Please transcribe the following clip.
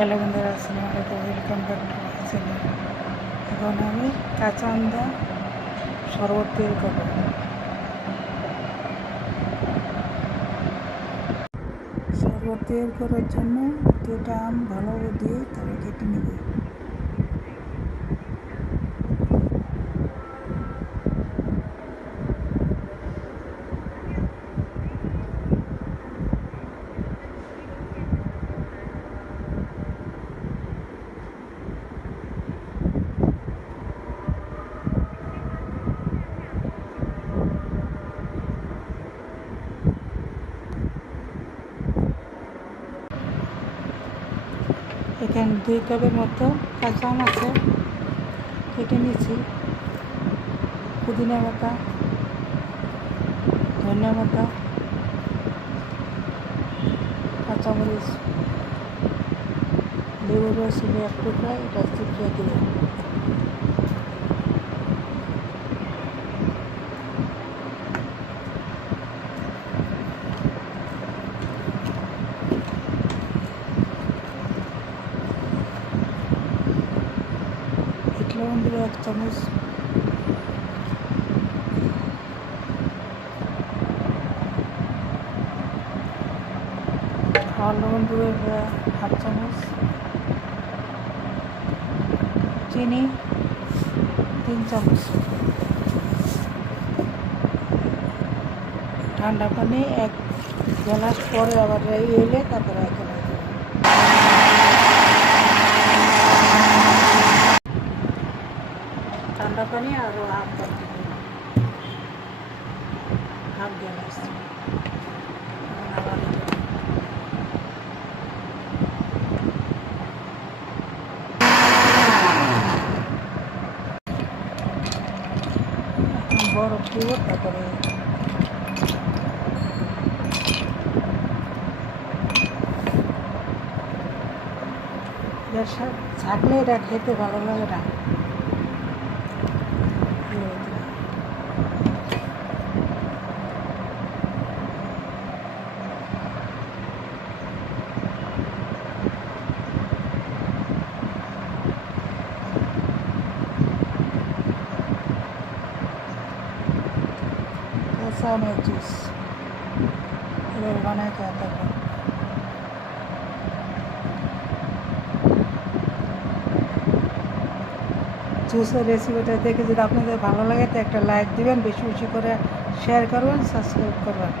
Hello বন্ধুরা আসসালামু আলাইকুম ওয়েলকাম ব্যাক টু এখন আমি কাঁচা আন্দা শরবত তৈরি করব। শরবত তৈরি করার জন্য দুটা আম ভালোভাবে দিয়ে তবে কেটে নেব। এখানে দুই কাপের মতো কাঁচা আম আছে। কেটে নিয়েছি। পুদিনা পাতা, ধনিয়া পাতা, কাঁচামরিচ, লেবু রস এক টুকরা, এটা চিপিয়ে দেবো লবণ দেবো এক চামচ খাওয়ার লবণ চামচ চিনি তিন চামচ ঠান্ডা পানি, এক গ্লাস পরে আবার এলে তারপরে গ্লাস এখন আবার দেবো। এখন বরফ দিব তারপরে থাকলে এটা খেতে ভালো লাগে না। কাঁচা আমের জুস এভাবে বানায় খাওয়া থাকবে জুসের রেসিপিটা দেখে যদি আপনাদের ভালো লাগে, তো একটা লাইক দিবেন, বেশি বেশি করে শেয়ার করবেন সাবস্ক্রাইব করবেন।